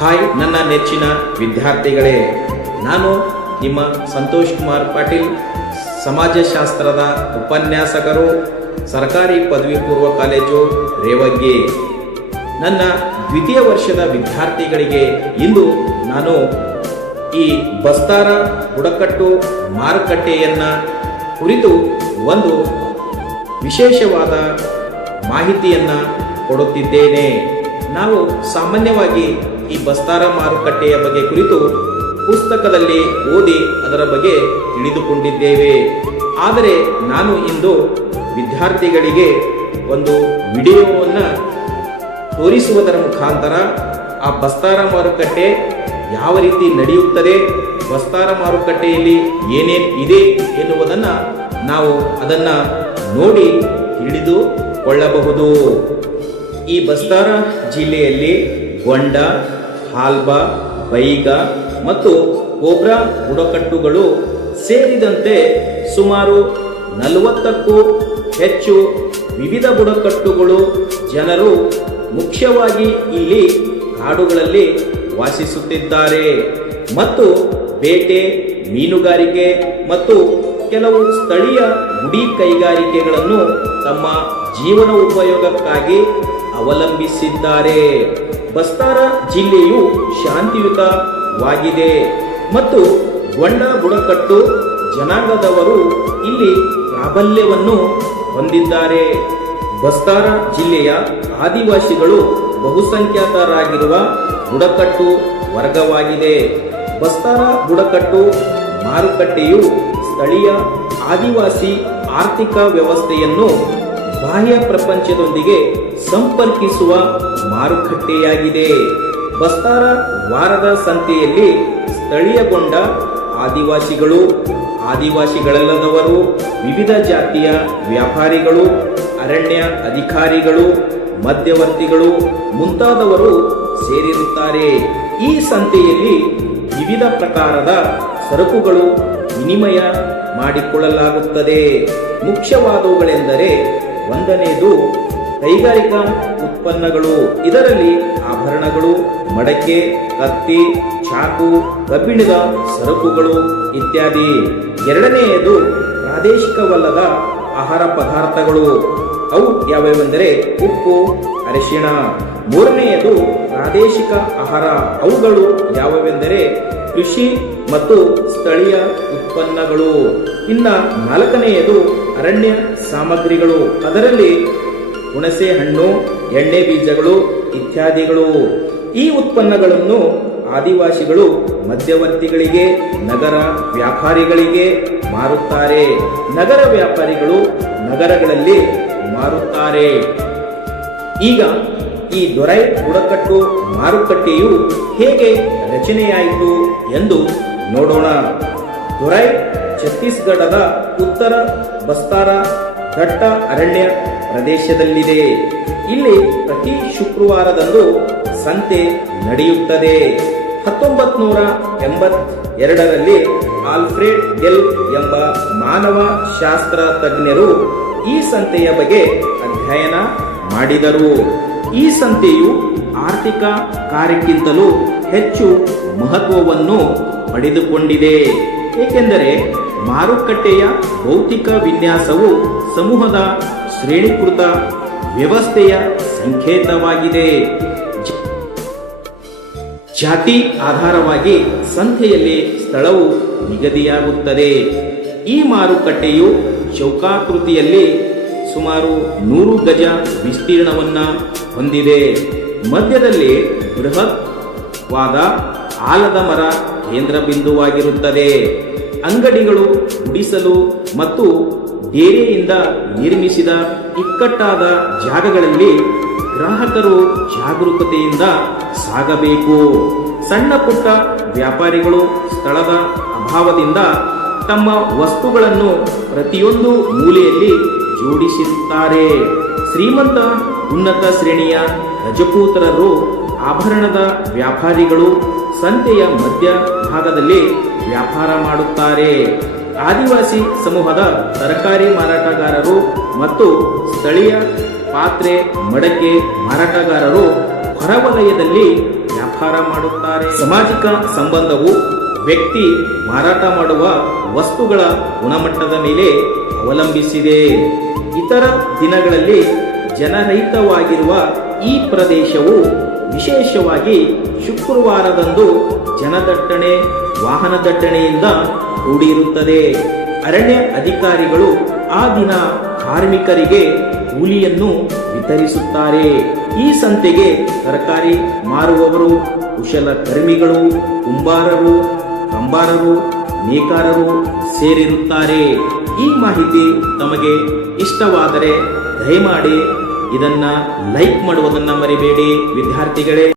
Hi ನನ್ನ ನೆಚ್ಚಿನ ವಿದ್ಯಾರ್ಥಿಗಳೇ, ನಾನು ನಿಮ್ಮ ಸಂತೋಷ್ ಕುಮಾರ್ ಪಾಟೀಲ್, ಸಮಾಜಶಾಸ್ತ್ರದ ಉಪನ್ಯಾಸಕರು, ಸರ್ಕಾರಿ ಪದವಿ ಪೂರ್ವ ಕಾಲೇಜು ರೇವಗ್ಗೆ. ನನ್ನ ದ್ವಿತೀಯ ವರ್ಷದ ವಿದ್ಯಾರ್ಥಿಗಳಿಗೆ ಇಂದು ನಾನು ಈ ಬಸ್ತಾರ ಬುಡಕಟ್ಟು ಮಾರುಕಟ್ಟೆಯನ್ನು ಕುರಿತು ಒಂದು ವಿಶೇಷವಾದ ಮಾಹಿತಿಯನ್ನ ಕೊಡುತ್ತಿದ್ದೇನೆ. ನಾವು ಸಾಮಾನ್ಯವಾಗಿ ಈ ಬಸ್ತಾರ ಮಾರುಕಟ್ಟೆಯ ಬಗ್ಗೆ ಕುರಿತು ಪುಸ್ತಕದಲ್ಲಿ ಓದಿ ಅದರ ಬಗ್ಗೆ ತಿಳಿದುಕೊಂಡಿದ್ದೇವೆ. ಆದರೆ ನಾನು ಇಂದು ವಿದ್ಯಾರ್ಥಿಗಳಿಗೆ ಒಂದು ವಿಡಿಯೋವನ್ನು ತೋರಿಸುವುದರ ಮುಖಾಂತರ ಆ ಬಸ್ತಾರ ಮಾರುಕಟ್ಟೆ ಯಾವ ರೀತಿ ನಡೆಯುತ್ತದೆ, ಬಸ್ತಾರ ಮಾರುಕಟ್ಟೆಯಲ್ಲಿ ಏನೇನು ಇದೆ ಎನ್ನುವುದನ್ನು ನಾವು ಅದನ್ನು ನೋಡಿ ತಿಳಿದುಕೊಳ್ಳಬಹುದು ಈ ಬಸ್ತಾರ ಜಿಲ್ಲೆಯಲ್ಲಿ ಗೊಂಡ ಹಾಲ್ಬಾ, ಬೈಗ ಮತ್ತು ಕೋಬ್ರಾ ಬುಡಕಟ್ಟುಗಳು ಸೇರಿದಂತೆ ಸುಮಾರು ನಲವತ್ತಕ್ಕೂ ಹೆಚ್ಚು ವಿವಿಧ ಬುಡಕಟ್ಟುಗಳು ಜನರು ಮುಖ್ಯವಾಗಿ ಇಲ್ಲಿ ಕಾಡುಗಳಲ್ಲಿ ವಾಸಿಸುತ್ತಿದ್ದಾರೆ. ಮತ್ತು ಬೇಟೆ, ಮೀನುಗಾರಿಕೆ ಮತ್ತು ಕೆಲವು ಸ್ಥಳೀಯ ಗುಡಿ ಕೈಗಾರಿಕೆಗಳನ್ನು ತಮ್ಮ ಜೀವನ ಉಪಯೋಗಕ್ಕಾಗಿ ಅವಲಂಬಿಸಿದ್ದಾರೆ. ಬಸ್ತಾರ ಜಿಲ್ಲೆಯು ಶಾಂತಿಯುತವಾಗಿದೆ ಮತ್ತು ಬಣ್ಣ ಬುಡಕಟ್ಟು ಜನಾಂಗದವರು ಇಲ್ಲಿ ಪ್ರಾಬಲ್ಯವನ್ನು ಹೊಂದಿದ್ದಾರೆ. ಬಸ್ತಾರ ಜಿಲ್ಲೆಯ ಆದಿವಾಸಿಗಳು ಬಹುಸಂಖ್ಯಾತರಾಗಿರುವ ಬುಡಕಟ್ಟು ವರ್ಗವಾಗಿದೆ. ಬಸ್ತಾರ ಬುಡಕಟ್ಟು ಮಾರುಕಟ್ಟೆಯು ಸ್ಥಳೀಯ ಆದಿವಾಸಿ ಆರ್ಥಿಕ ವ್ಯವಸ್ಥೆಯನ್ನು ಬಾಹ್ಯ ಪ್ರಪಂಚದೊಂದಿಗೆ ಸಂಪರ್ಕಿಸುವ ಮಾರುಕಟ್ಟೆಯಾಗಿದೆ. ಬಸ್ತಾರ ವಾರದ ಸಂತೆಯಲ್ಲಿ ಸ್ಥಳೀಯಗೊಂಡ ಆದಿವಾಸಿಗಳು, ಆದಿವಾಸಿಗಳಲ್ಲದವರು, ವಿವಿಧ ಜಾತಿಯ ವ್ಯಾಪಾರಿಗಳು, ಅರಣ್ಯ ಅಧಿಕಾರಿಗಳು, ಮಧ್ಯವರ್ತಿಗಳು ಮುಂತಾದವರು ಸೇರಿರುತ್ತಾರೆ. ಈ ಸಂತೆಯಲ್ಲಿ ವಿವಿಧ ಪ್ರಕಾರದ ಸರಕುಗಳು ವಿನಿಮಯ ಮಾಡಿಕೊಳ್ಳಲಾಗುತ್ತದೆ. ಮುಖ್ಯವಾದವುಗಳೆಂದರೆ ಒಂದನೇದು ಕೈಗಾರಿಕಾ ಉತ್ಪನ್ನಗಳು, ಇದರಲ್ಲಿ ಆಭರಣಗಳು, ಮಡಕೆ, ಕತ್ತಿ, ಚಾಕು, ಕಬ್ಬಿಣದ ಸರಕುಗಳು ಇತ್ಯಾದಿ. ಎರಡನೆಯದು ಪ್ರಾದೇಶಿಕವಲ್ಲದ ಆಹಾರ ಪದಾರ್ಥಗಳು. ಅವು ಯಾವ್ಯಾವೆಂದರೆ ಉಪ್ಪು, ಅರಿಶಿಣ. ಮೂರನೆಯದು ಪ್ರಾದೇಶಿಕ ಆಹಾರ. ಅವುಗಳು ಯಾವ್ಯಾವೆಂದರೆ ಕೃಷಿ ಮತ್ತು ಸ್ಥಳೀಯ ಉತ್ಪನ್ನಗಳು. ಇನ್ನ ನಾಲ್ಕನೆಯದು ಅರಣ್ಯ ಸಾಮಗ್ರಿಗಳು. ಅದರಲ್ಲಿ ಹುಣಸೆ ಹಣ್ಣು, ಎಣ್ಣೆ ಬೀಜಗಳು ಇತ್ಯಾದಿಗಳು. ಈ ಉತ್ಪನ್ನಗಳನ್ನು ಆದಿವಾಸಿಗಳು ಮಧ್ಯವರ್ತಿಗಳಿಗೆ, ನಗರ ವ್ಯಾಪಾರಿಗಳಿಗೆ ಮಾರುತ್ತಾರೆ. ನಗರ ವ್ಯಾಪಾರಿಗಳು ನಗರಗಳಲ್ಲಿ ಮಾರುತ್ತಾರೆ. ಈಗ ಈ ದೊರೈ ಬುಡಕಟ್ಟು ಮಾರುಕಟ್ಟೆಯು ಹೇಗೆ ರಚನೆಯಾಯಿತು ಎಂದು ನೋಡೋಣ. ದೊರೈ ಛತ್ತೀಸ್ಗಢದ ಉತ್ತರ ಬಸ್ತಾರ, ದಟ್ಟ ಅರಣ್ಯ ಪ್ರದೇಶದಲ್ಲಿದೆ. ಇಲ್ಲಿ ಪ್ರತಿ ಶುಕ್ರವಾರದಂದು ಸಂತೆ ನಡೆಯುತ್ತದೆ. ಹತ್ತೊಂಬತ್ ನೂರ ಎಂಬತ್ ಎರಡರಲ್ಲಿ ಆಲ್ಫ್ರೆಡ್ ಗೆಲ್ ಎಂಬ ಮಾನವ ಶಾಸ್ತ್ರ ತಜ್ಞರು ಈ ಸಂತೆಯ ಬಗ್ಗೆ ಅಧ್ಯಯನ ಮಾಡಿದರು. ಈ ಸಂತೆಯು ಆರ್ಥಿಕ ಕಾರ್ಯಕ್ಕಿಂತಲೂ ಹೆಚ್ಚು ಮಹತ್ವವನ್ನು ಪಡೆದುಕೊಂಡಿದೆ. ಏಕೆಂದರೆ ಮಾರುಕಟ್ಟೆಯ ಭೌತಿಕ ವಿನ್ಯಾಸವು ಸಮೂಹದ ಶ್ರೇಣೀಕೃತ ವ್ಯವಸ್ಥೆಯ ಸಂಕೇತವಾಗಿದೆ. ಜಾತಿ ಆಧಾರವಾಗಿ ಸಂತೆಯಲ್ಲಿ ಸ್ಥಳವು ನಿಗದಿಯಾಗುತ್ತದೆ. ಈ ಮಾರುಕಟ್ಟೆಯು ಚೌಕಾಕೃತಿಯಲ್ಲಿ ಸುಮಾರು ನೂರು ಗಜ ವಿಸ್ತೀರ್ಣವನ್ನು ಹೊಂದಿದೆ. ಮಧ್ಯದಲ್ಲಿ ಬೃಹತ್ವಾದ ಆಲದ ಮರ ಕೇಂದ್ರ ಬಿಂದುವಾಗಿರುತ್ತದೆ ಅಂಗಡಿಗಳು ಗುಡಿಸಲು ಮತ್ತು ಡೇರೆಯಿಂದ ನಿರ್ಮಿಸಿದ ಇಕ್ಕಟ್ಟಾದ ಜಾಗಗಳಲ್ಲಿ ಗ್ರಾಹಕರು ಜಾಗರೂಕತೆಯಿಂದ ಸಾಗಬೇಕು. ಸಣ್ಣ ಪುಟ್ಟ ವ್ಯಾಪಾರಿಗಳು ಸ್ಥಳದ ಅಭಾವದಿಂದ ತಮ್ಮ ವಸ್ತುಗಳನ್ನು ಪ್ರತಿಯೊಂದು ಮೂಲೆಯಲ್ಲಿ ಜೋಡಿಸುತ್ತಾರೆ ಶ್ರೀಮಂತ ಉನ್ನತ ಶ್ರೇಣಿಯ ರಜಪೂತರರು ಆಭರಣದ ವ್ಯಾಪಾರಿಗಳು ಸಂತೆಯ ಮಧ್ಯ ಭಾಗದಲ್ಲಿ ವ್ಯಾಪಾರ ಮಾಡುತ್ತಾರೆ. ಆದಿವಾಸಿ ಸಮೂಹದ ತರಕಾರಿ ಮಾರಾಟಗಾರರು ಮತ್ತು ಸ್ಥಳೀಯ ಪಾತ್ರೆ, ಮಡಕೆ ಮಾರಾಟಗಾರರು ಹೊರವಲಯದಲ್ಲಿ ವ್ಯಾಪಾರ ಮಾಡುತ್ತಾರೆ. ಸಾಮಾಜಿಕ ಸಂಬಂಧವು ವ್ಯಕ್ತಿ ಮಾರಾಟ ಮಾಡುವ ವಸ್ತುಗಳ ಗುಣಮಟ್ಟದ ಮೇಲೆ ಅವಲಂಬಿಸಿದೆ. ಇತರ ದಿನಗಳಲ್ಲಿ ಜನರಹಿತವಾಗಿರುವ ಈ ಪ್ರದೇಶವು ವಿಶೇಷವಾಗಿ ಶುಕ್ರವಾರದಂದು ಜನದಟ್ಟಣೆ ವಾಹನ ದಟ್ಟಣೆಯಿಂದ ಕೂಡಿರುತ್ತದೆ. ಅರಣ್ಯ ಅಧಿಕಾರಿಗಳು ಆ ದಿನ ಕಾರ್ಮಿಕರಿಗೆ ಕೂಲಿಯನ್ನು ವಿತರಿಸುತ್ತಾರೆ. ಈ ಸಂತೆಗೆ ತರಕಾರಿ ಮಾರುವವರು ಕುಶಲಕರ್ಮಿಗಳು ಕುಂಬಾರರು, ಕಂಬಾರರು, ನೇಕಾರರು ಸೇರಿರುತ್ತಾರೆ. ಈ ಮಾಹಿತಿ ತಮಗೆ ಇಷ್ಟವಾದರೆ ದಯಮಾಡಿ ಇದನ್ನ ಲೈಕ್ ಮಾಡುವುದನ್ನು ಮರಿಬೇಡಿ. ವಿದ್ಯಾರ್ಥಿಗಳೇ.